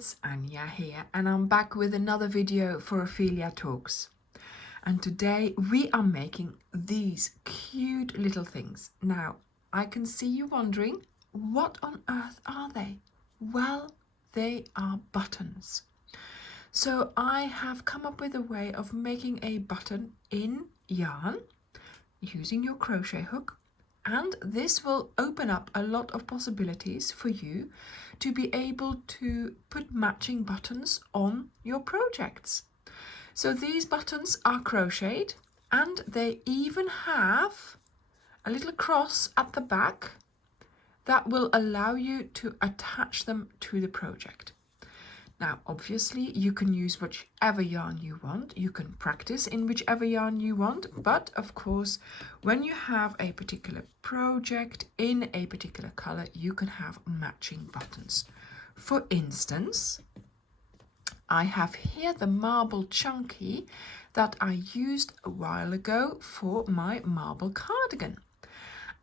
it's Anya here, and I'm back with another video for Ophelia Talks. And today we are making these cute little things. Now, I can see you wondering, what on earth are they? Well, they are buttons. So I have come up with a way of making a button in yarn using your crochet hook. And this will open up a lot of possibilities for you to be able to put matching buttons on your projects. So these buttons are crocheted and they even have a little cross at the back that will allow you to attach them to the project. Now, obviously, you can use whichever yarn you want. You can practice in whichever yarn you want. But, of course, when you have a particular project in a particular color, you can have matching buttons. For instance, I have here the marble chunky that I used a while ago for my marble cardigan.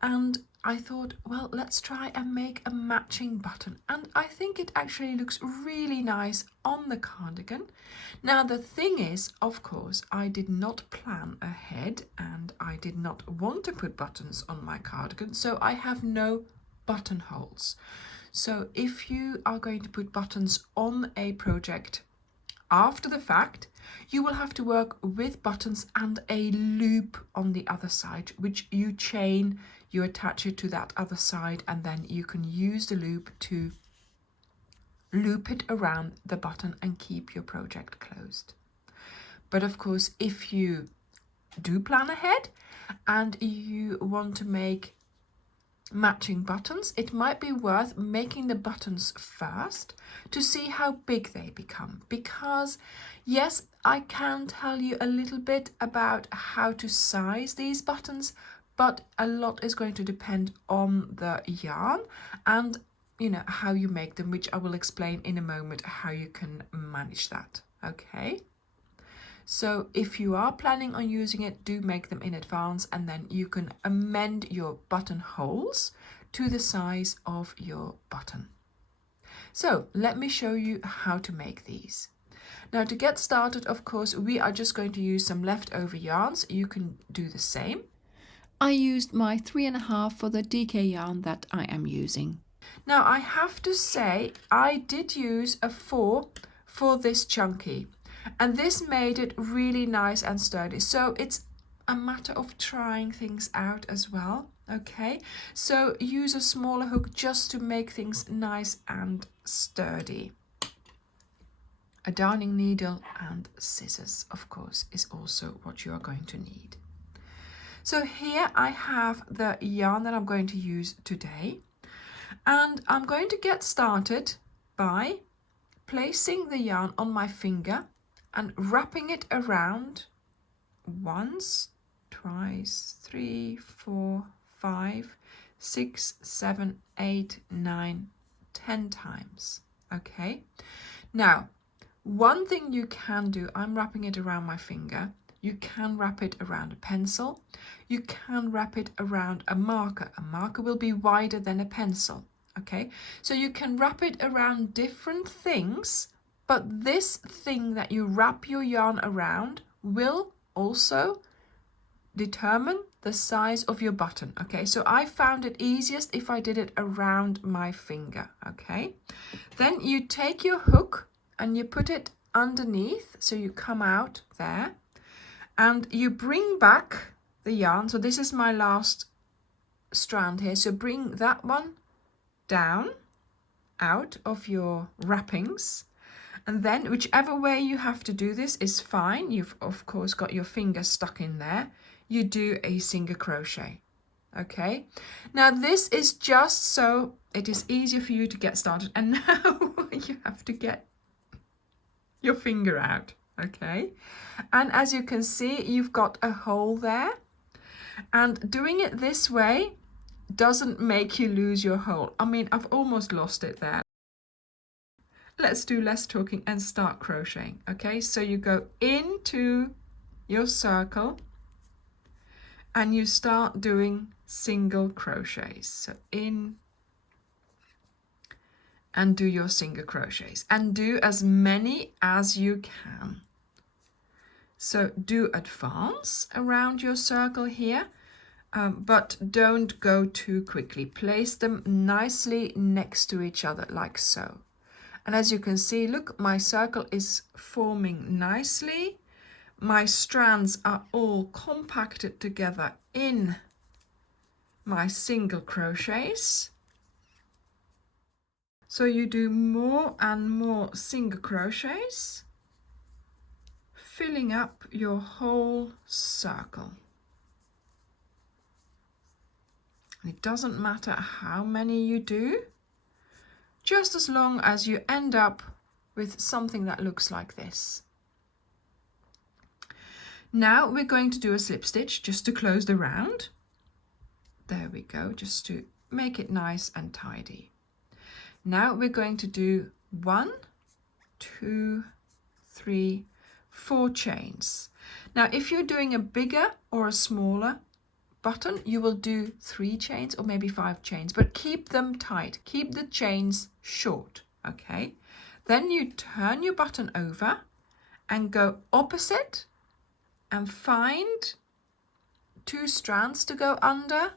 And I thought, well, let's try and make a matching button. And I think it actually looks really nice on the cardigan. Now, the thing is, of course, I did not plan ahead and I did not want to put buttons on my cardigan, so I have no buttonholes. So if you are going to put buttons on a project after the fact, you will have to work with buttons and a loop on the other side, which you chain, you attach it to that other side, and then you can use the loop to loop it around the button and keep your project closed. But of course, if you do plan ahead and you want to make matching buttons, it might be worth making the buttons first to see how big they become, because yes, I can tell you a little bit about how to size these buttons, but a lot is going to depend on the yarn and how you make them, which I will explain in a moment how you can manage that. Okay, so if you are planning on using it, do make them in advance, and then you can amend your buttonholes to the size of your button. So let me show you how to make these. Now, to get started, of course, we are just going to use some leftover yarns. You can do the same. I used my 3.5 for the DK yarn that I am using. Now, I have to say, I did use a 4 for this chunky. And this made it really nice and sturdy. So it's a matter of trying things out as well. Okay, so use a smaller hook just to make things nice and sturdy. A darning needle and scissors, of course, is also what you are going to need. So here I have the yarn that I'm going to use today. And I'm going to get started by placing the yarn on my finger and wrapping it around once, twice, 3, 4, 5, 6, 7, 8, 9, 10 times. Okay, now one thing you can do, I'm wrapping it around my finger. You can wrap it around a pencil. You can wrap it around a marker. A marker will be wider than a pencil. Okay, so you can wrap it around different things, but this thing that you wrap your yarn around will also determine the size of your button. Okay, so I found it easiest if I did it around my finger. Okay, then you take your hook and you put it underneath, so you come out there and you bring back the yarn. So this is my last strand here, so bring that one down out of your wrappings, and then whichever way you have to do this is fine. You've of course got your finger stuck in there. You do a single crochet. Okay, now this is just so it is easier for you to get started, and now you have to get your finger out. Okay, and as you can see, you've got a hole there, and doing it this way doesn't make you lose your hole. I mean, I've almost lost it there. Let's do less talking and start crocheting. Okay, so you go into your circle and you start doing single crochets. So in and do your single crochets, and do as many as you can. So do advance around your circle here, but don't go too quickly. Place them nicely next to each other like so. And as you can see, look, my circle is forming nicely. My strands are all compacted together in my single crochets. So you do more and more single crochets, filling up your whole circle. And it doesn't matter how many you do, just as long as you end up with something that looks like this. Now we're going to do a slip stitch just to close the round. There we go, just to make it nice and tidy. Now we're going to do 1, 2, 3, 4 chains. Now if you're doing a bigger or a smaller button, you will do 3 chains or maybe 5 chains, but keep them tight, keep the chains short, okay? Then you turn your button over and go opposite and find 2 strands to go under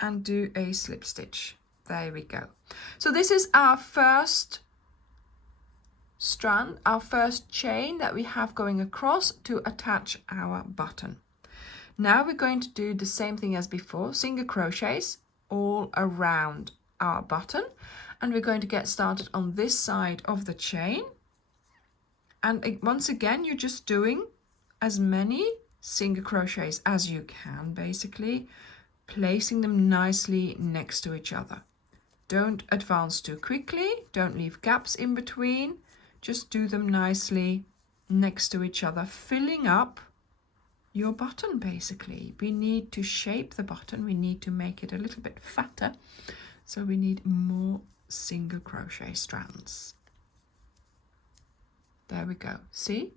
and do a slip stitch. There we go. So this is our first strand, our first chain that we have going across to attach our button. Now we're going to do the same thing as before, single crochets all around our button, and we're going to get started on this side of the chain. And once again, you're just doing as many single crochets as you can, basically placing them nicely next to each other. Don't advance too quickly, don't leave gaps in between, just do them nicely next to each other, filling up your button basically. We need to shape the button, we need to make it a little bit fatter, so we need more single crochet strands. There we go, see?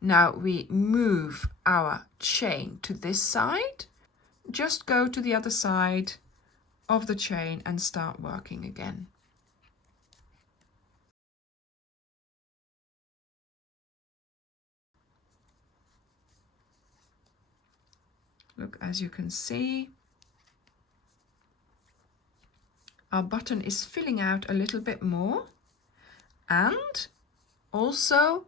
Now we move our chain to this side, just go to the other side of the chain and start working again. Look, as you can see, our button is filling out a little bit more, and also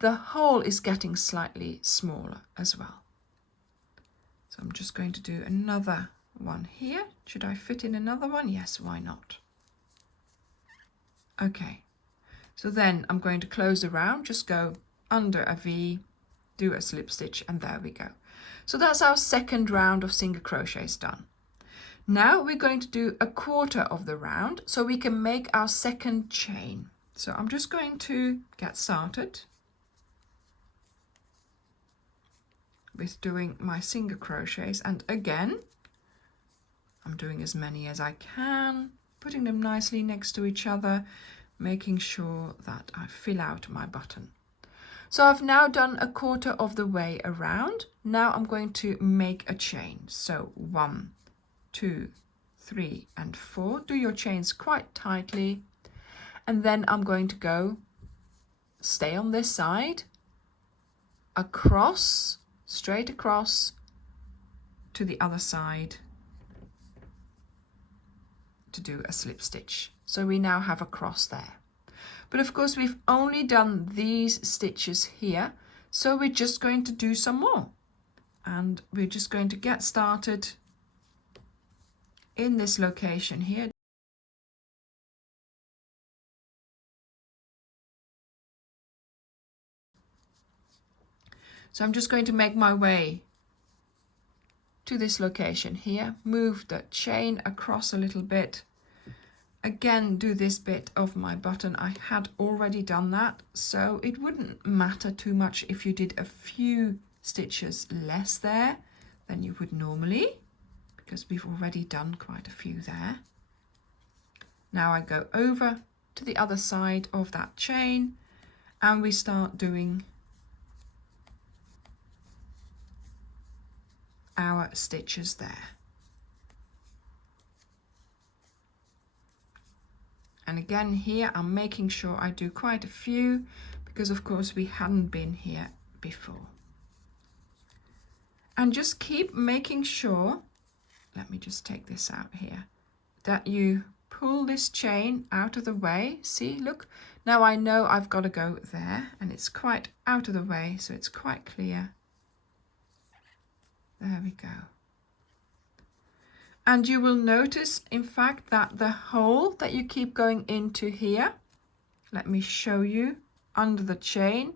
the hole is getting slightly smaller as well. So I'm just going to do another one here. Should I fit in another one? Yes, why not? Okay, so then I'm going to close the round, just go under a V, do a slip stitch, and there we go. So that's our second round of single crochets done. Now we're going to do a quarter of the round so we can make our second chain. So I'm just going to get started with doing my single crochets, and again I'm doing as many as I can, putting them nicely next to each other, making sure that I fill out my button. So I've now done a quarter of the way around. Now I'm going to make a chain. So 1, 2, 3 and 4. Do your chains quite tightly, and then I'm going to go stay on this side, across, straight across to the other side to do a slip stitch. So we now have a cross there. But of course we've only done these stitches here, so we're just going to do some more. And we're just going to get started in this location here. So I'm just going to make my way to this location here, move the chain across a little bit. Again, do this bit of my button. I had already done that, so it wouldn't matter too much if you did a few stitches less there than you would normally, because we've already done quite a few there. Now I go over to the other side of that chain and we start doing our stitches there. And again here I'm making sure I do quite a few, because of course we hadn't been here before. And just keep making sure, let me just take this out here, that you pull this chain out of the way. See, look, now I know I've got to go there, and it's quite out of the way, so it's quite clear. There we go. And you will notice, in fact, that the hole that you keep going into here, let me show you, under the chain,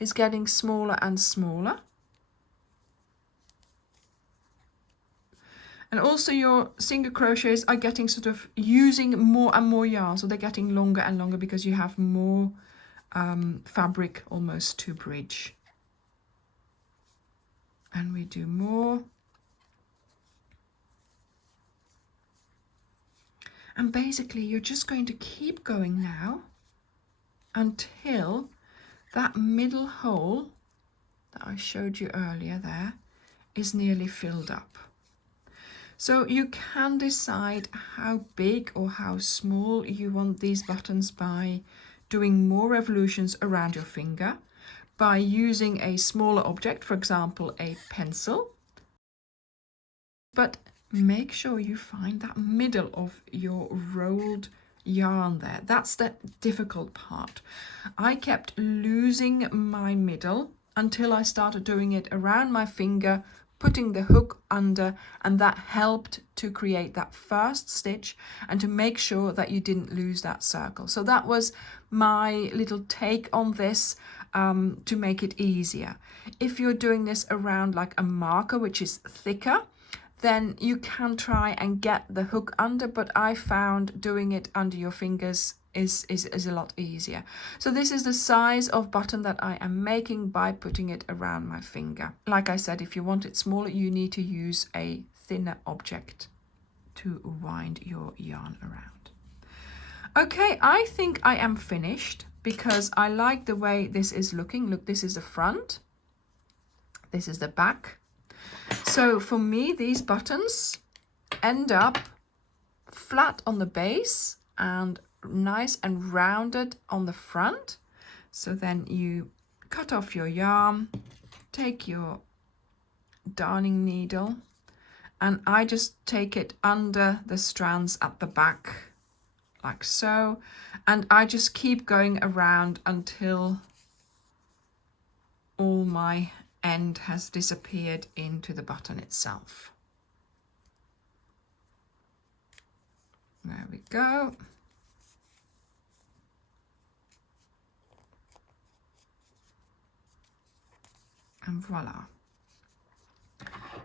is getting smaller and smaller. And also your single crochets are getting sort of using more and more yarn, so they're getting longer and longer because you have more fabric almost to bridge. And we do more. And basically you're just going to keep going now until that middle hole that I showed you earlier there is nearly filled up. So you can decide how big or how small you want these buttons by doing more revolutions around your finger, by using a smaller object, for example, a pencil. But make sure you find that middle of your rolled yarn there. That's the difficult part. I kept losing my middle until I started doing it around my finger, putting the hook under, and that helped to create that first stitch and to make sure that you didn't lose that circle. So that was my little take on this, to make it easier. If you're doing this around like a marker, which is thicker, then you can try and get the hook under, but I found doing it under your fingers is a lot easier. So this is the size of button that I am making by putting it around my finger. Like I said, if you want it smaller, you need to use a thinner object to wind your yarn around. Okay, I think I am finished because I like the way this is looking. Look, this is the front, this is the back. So for me, these buttons end up flat on the base and nice and rounded on the front. So then you cut off your yarn, take your darning needle, and I just take it under the strands at the back like so, and I just keep going around until all my end has disappeared into the button itself. There we go. And voila.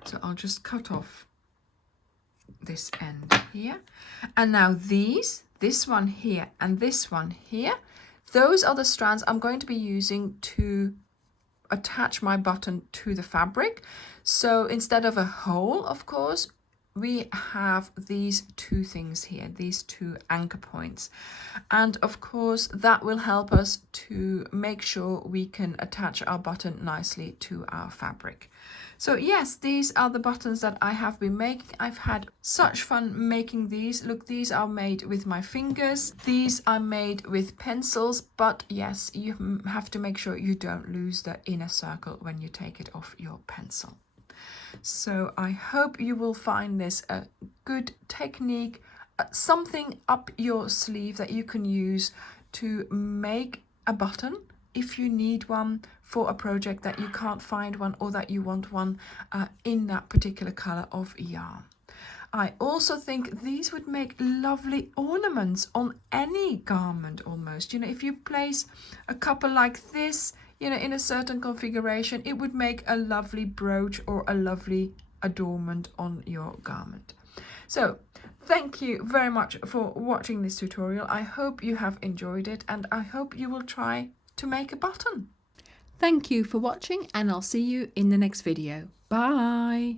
So I'll just cut off this end here. And now this one here and this one here, those are the strands I'm going to be using to attach my button to the fabric. So instead of a hole, of course, we have these two things here, these two anchor points. And of course, that will help us to make sure we can attach our button nicely to our fabric. So yes, these are the buttons that I have been making. I've had such fun making these. Look, these are made with my fingers. These are made with pencils, but yes, you have to make sure you don't lose the inner circle when you take it off your pencil. So I hope you will find this a good technique, something up your sleeve that you can use to make a button if you need one for a project that you can't find one, or that you want one in that particular color of yarn. I also think these would make lovely ornaments on any garment almost. You know, if you place a couple like this, you know, in a certain configuration, it would make a lovely brooch or a lovely adornment on your garment. So thank you very much for watching this tutorial. I hope you have enjoyed it, and I hope you will try to make a button. Thank you for watching, and I'll see you in the next video. Bye!